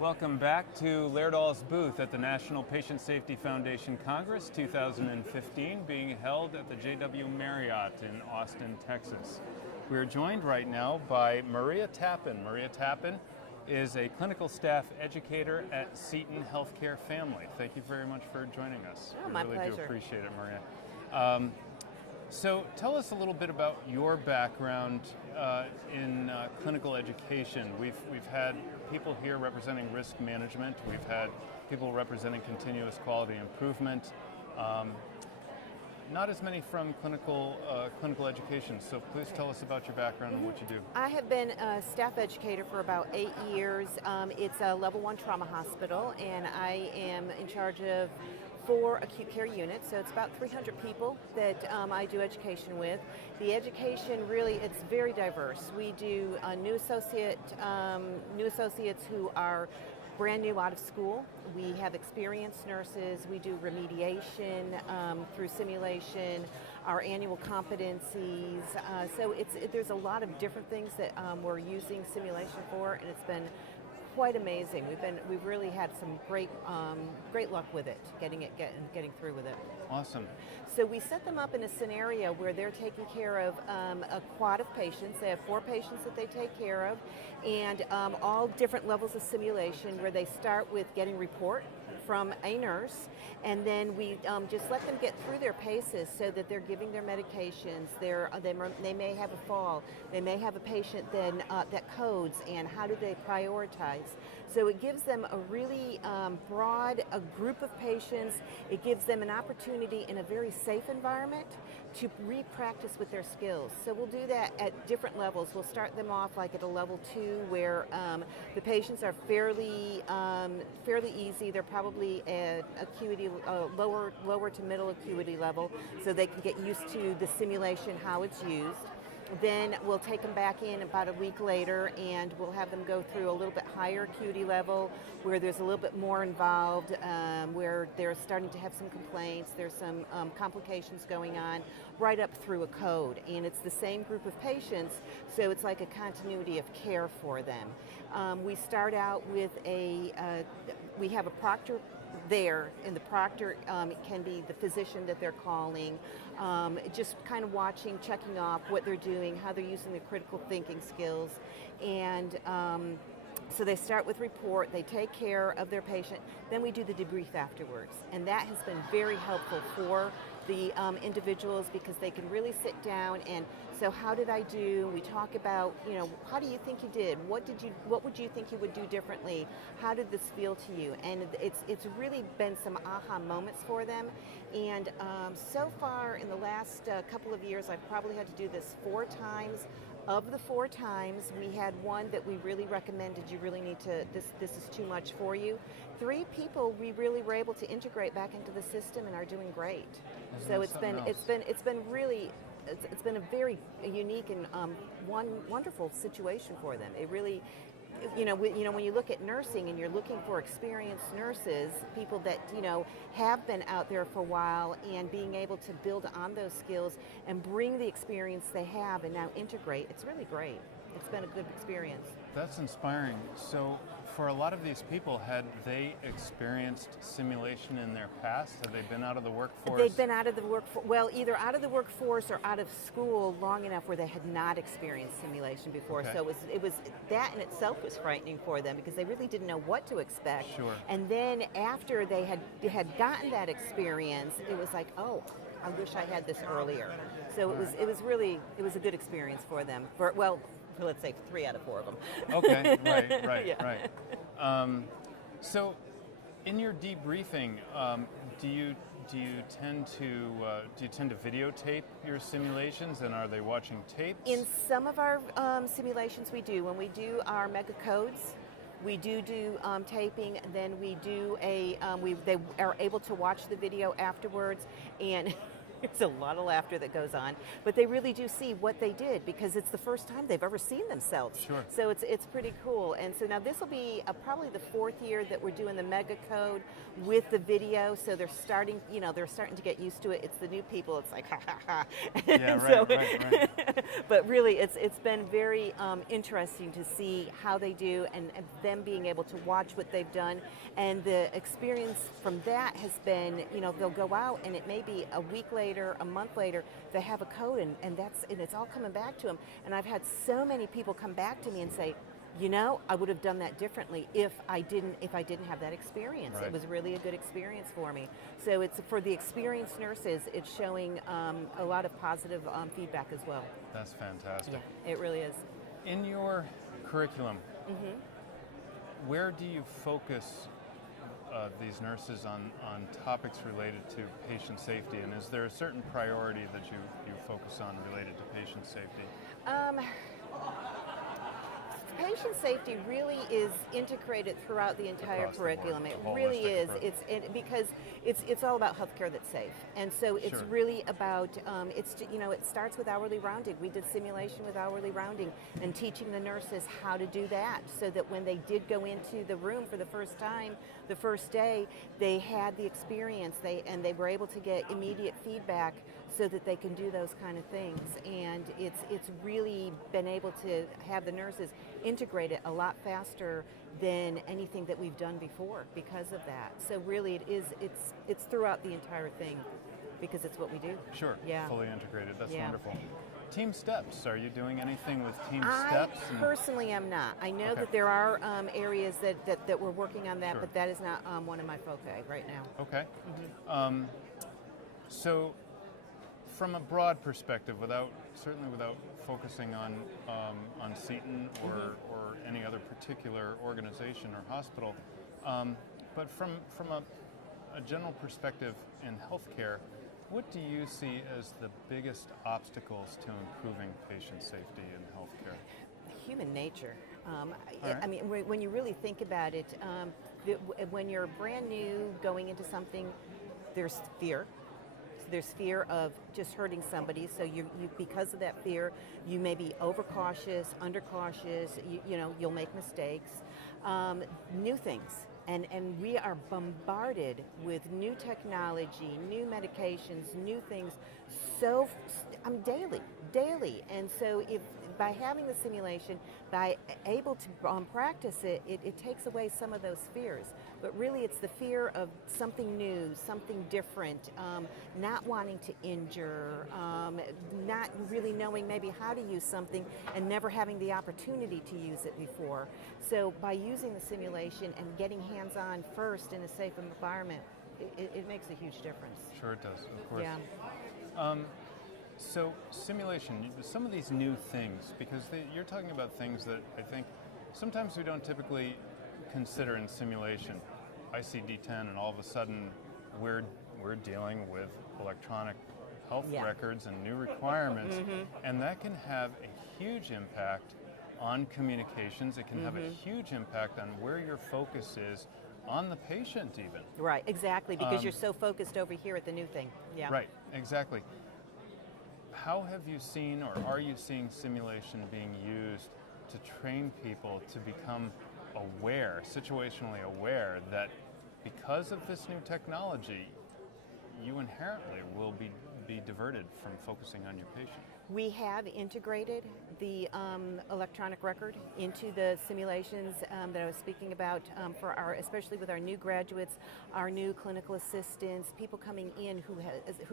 Welcome back to Lairdall's booth at the National Patient Safety Foundation Congress 2015, being held at the JW Marriott in Austin, Texas. We are joined right now by Maria Tappan. Maria Tappan is a clinical staff educator at Seton Healthcare Family. Thank you very much for joining us. Oh, my really pleasure. do appreciate it, Maria. So tell us a little bit about your background in clinical education. We've had people here representing risk management. We've had people representing continuous quality improvement. Not as many from clinical education. So please tell us about your background and what you do. I have been a staff educator for about 8 years. It's a level 1 trauma hospital, and I am in charge of 4 acute care units, so it's about 300 people that I do education with. The education really, it's very diverse. We do new associates who are brand new out of school. We have experienced nurses. We do remediation through simulation, our annual competencies. So there's a lot of different things that we're using simulation for, and it's been quite amazing. We've really had some great luck with it, getting through with it. Awesome. So we set them up in a scenario where they're taking care of a quad of patients. They have 4 patients that they take care of, and all different levels of simulation, where they start with getting report from a nurse, and then we just let them get through their paces so that they're giving their medications. They may have a fall. They may have a patient then that codes, and how do they prioritize? So it gives them a really broad group of patients. It gives them an opportunity in a very safe environment to re-practice with their skills. So we'll do that at different levels. We'll start them off like at a level 2, where the patients are fairly easy. They're probably at acuity lower to middle acuity level, so they can get used to the simulation, how it's used. Then we'll take them back in about a week later, and we'll have them go through a little bit higher acuity level, where there's a little bit more involved, where they're starting to have some complaints, there's some complications going on, right up through a code. And it's the same group of patients, so it's like a continuity of care for them. We start out with we have a proctor there, and the proctor can be the physician that they're calling, just kind of watching, checking off what they're doing, how they're using their critical thinking skills. And so they start with report, they take care of their patient, then we do the debrief afterwards. And that has been very helpful for the individuals, because they can really sit down and, so how did I do? We talk about, how do you think you did? What would you think you would do differently? How did this feel to you? And it's really been some aha moments for them. And so far in the last couple of years, I've probably had to do this 4 times. Of the 4 times, we had one that we really recommended, you really need to, this is too much for you. 3 people we really were able to integrate back into the system and are doing great. So it's been a very unique and wonderful situation for them. It really, when you look at nursing and you're looking for experienced nurses, people that have been out there for a while, and being able to build on those skills and bring the experience they have and now integrate, it's really great. It's been a good experience. That's inspiring. So for a lot of these people, had they experienced simulation in their past? Have they been out of the workforce? They've been out of the workforce, well, either out of the workforce or out of school long enough where they had not experienced simulation before. Okay. So it was that in itself was frightening for them, because they really didn't know what to expect. Sure. And then after they had gotten that experience, it was like, oh, I wish I had this earlier. So it was a good experience for them. For let's say 3 out of 4 of them. Okay, right, Yeah. right. So, in your debriefing, do you tend to videotape your simulations, and are they watching tapes? In some of our simulations, we do. When we do our mega codes, we do taping. Then we do they are able to watch the video afterwards, and There's a lot of laughter that goes on, but they really do see what they did because it's the first time they've ever seen themselves. Sure. So it's pretty cool. And so now this will be probably the 4th year that we're doing the mega code with the video. So they're starting, they're starting to get used to it. It's the new people. It's like ha ha ha. Yeah, right. But really, it's been very interesting to see how they do and them being able to watch what they've done. And the experience from that has been, they'll go out and it may be a week later, a month later, they have a code and it's all coming back to them. And I've had so many people come back to me and say, I would have done that differently if I didn't have that experience. Right. It was really a good experience for me. So it's for the experienced nurses, it's showing a lot of positive feedback as well. That's fantastic. Yeah, it really is. In your curriculum, where do you focus these nurses on topics related to patient safety, and is there a certain priority that you focus on related to patient safety? Patient safety really is integrated throughout the entire curriculum. It really is. Because it's all about healthcare that's safe, and so it's really about it starts with hourly rounding. We did simulation with hourly rounding and teaching the nurses how to do that, so that when they did go into the room for the first time, the first day, they had the experience. They were able to get immediate feedback, so that they can do those kind of things. And it's really been able to have the nurses integrate it a lot faster than anything that we've done before because of that. So really it's throughout the entire thing because it's what we do. Sure, yeah. Fully integrated, that's Yeah. wonderful. Team steps, are you doing anything with team I steps? personally am not. I know Okay. that there are areas that we're working on that, Sure. but that is not one of my foci right now. Okay. So from a broad perspective, certainly without focusing on Seton or any other particular organization or hospital, but from a general perspective in healthcare, what do you see as the biggest obstacles to improving patient safety in healthcare? Human nature. right. I mean, when you really think about it, when you're brand new going into something, there's fear. So there's fear of just hurting somebody. So you because of that fear, you may be overcautious, undercautious. You'll make mistakes. New things. And we are bombarded with new technology, new medications, new things, so daily. And so if by having the simulation, by able to practice it, it takes away some of those fears. But really it's the fear of something new, something different, not wanting to injure, not really knowing maybe how to use something and never having the opportunity to use it before. So by using the simulation and getting hands-on first in a safe environment, it makes a huge difference. Sure it does, of course. Yeah. So simulation, some of these new things, because you're talking about things that I think sometimes we don't typically consider in simulation. I see D10 and all of a sudden we're dealing with electronic health records and new requirements, and that can have a huge impact on communications. It can have a huge impact on where your focus is on the patient even. Right, exactly, because you're so focused over here at the new thing. Yeah. Right, exactly. How have you seen, or are you seeing simulation being used to train people to become aware, situationally aware, that because of this new technology, you inherently will be diverted from focusing on your patient? We have integrated the electronic record into the simulations that I was speaking about especially with our new graduates, our new clinical assistants, people coming in who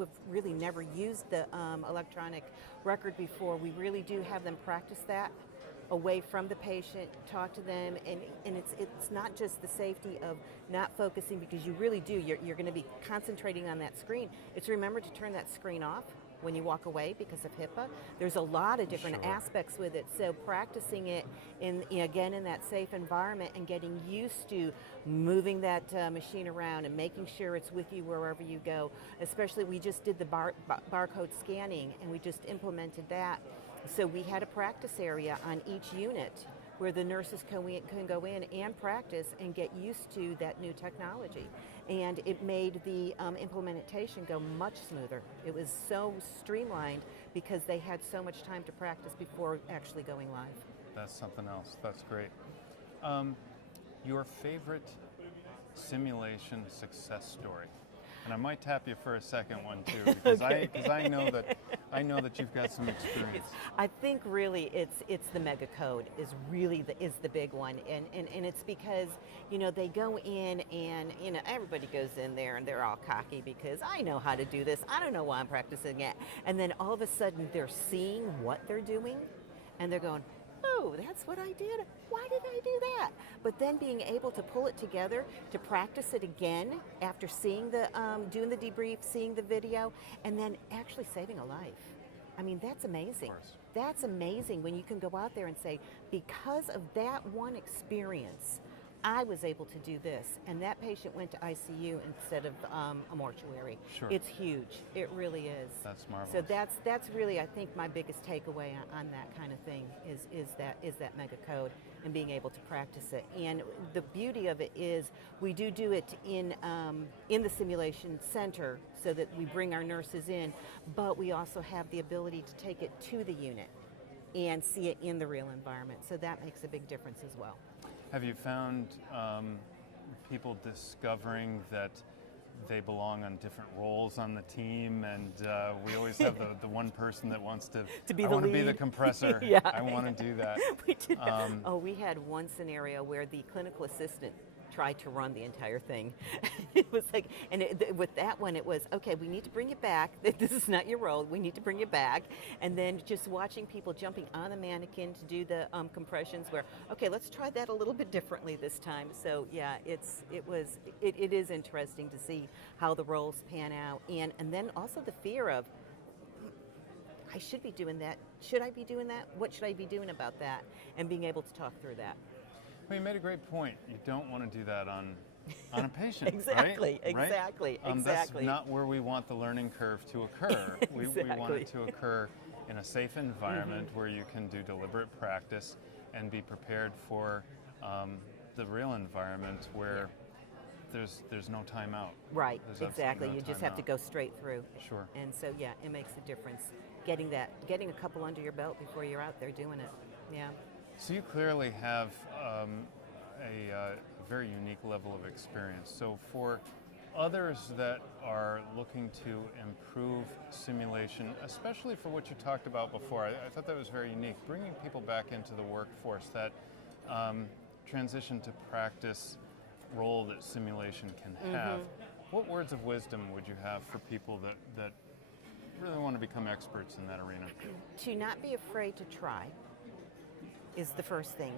have really never used the electronic record before. We really do have them practice that away from the patient, talk to them, and it's not just the safety of not focusing, because you really do, you're going to be concentrating on that screen. It's remember to turn that screen off when you walk away because of HIPAA. There's a lot of different aspects with it, so practicing it again in that safe environment and getting used to moving that machine around and making sure it's with you wherever you go. Especially we just did the barcode scanning and we just implemented that. So we had a practice area on each unit where the nurses can go in and practice and get used to that new technology. And it made the implementation go much smoother. It was so streamlined because they had so much time to practice before actually going live. That's something else. That's great. Your favorite simulation success story? And I might tap you for a second one too, because I know that you've got some experience. I think really it's the mega code is really the big one, and it's because they go in and everybody goes in there and they're all cocky because I know how to do this. I don't know why I'm practicing it, and then all of a sudden they're seeing what they're doing, and they're going, oh, that's what I did. Why did I do that? But then being able to pull it together to practice it again after seeing doing the debrief, seeing the video, and then actually saving a life. I mean, that's amazing. Of course. That's amazing when you can go out there and say, because of that one experience, I was able to do this, and that patient went to ICU instead of a mortuary. Sure. It's huge. It really is. That's marvelous. So that's really, I think, my biggest takeaway on that kind of thing is that mega code and being able to practice it. And the beauty of it is we do it in the simulation center so that we bring our nurses in, but we also have the ability to take it to the unit and see it in the real environment. So that makes a big difference as well. Have you found people discovering that they belong on different roles on the team, and we always have the one person that wants to be I the want to be lead. the compressor. Yeah. I want to do that. We did. We had one scenario where the clinical assistant tried to run the entire thing. It was like, and with that one, it was, okay, we need to bring you back. This is not your role. We need to bring you back. And then just watching people jumping on the mannequin to do the compressions where, okay, let's try that a little bit differently this time. So yeah, it is interesting to see how the roles pan out. And then also the fear of, I should be doing that. Should I be doing that? What should I be doing about that? And being able to talk through that. Well, you made a great point. You don't want to do that on a patient, Exactly, right? exactly, Right? exactly. That's not where we want the learning curve to occur. We want it to occur in a safe environment where you can do deliberate practice and be prepared for the real environment where there's no time out. Right, There's exactly. absolutely no You just time have to out. go straight through. Sure. And so, yeah, it makes a difference. Getting a couple under your belt before you're out there doing it. Yeah. So you clearly have a very unique level of experience. So for others that are looking to improve simulation, especially for what you talked about before, I thought that was very unique, bringing people back into the workforce, that transition to practice role that simulation can have. What words of wisdom would you have for people that really want to become experts in that arena? To not be afraid to try is the first thing,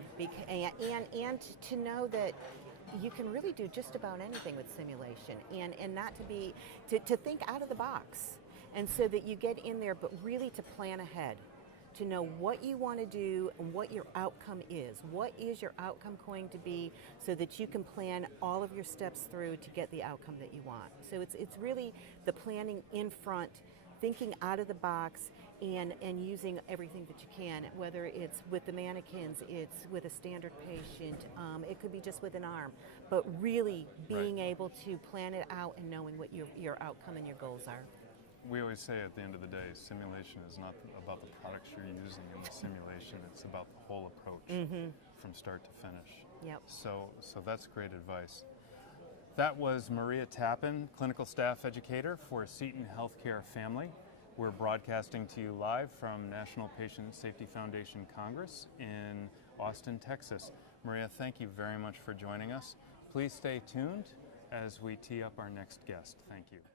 and to know that you can really do just about anything with simulation, and not to think out of the box, and so that you get in there, but really to plan ahead, to know what you want to do and what your outcome is. What is your outcome going to be, so that you can plan all of your steps through to get the outcome that you want. So it's really the planning in front, thinking out of the box, and using everything that you can, whether it's with the mannequins, it's with a standard patient, it could be just with an arm, but really being able to plan it out and knowing what your outcome and your goals are. We always say at the end of the day, simulation is not about the products you're using in the simulation, it's about the whole approach from start to finish. Yep. So that's great advice. That was Maria Tappan, clinical staff educator for Seton Healthcare Family. We're broadcasting to you live from National Patient Safety Foundation Congress in Austin, Texas. Maria, thank you very much for joining us. Please stay tuned as we tee up our next guest. Thank you.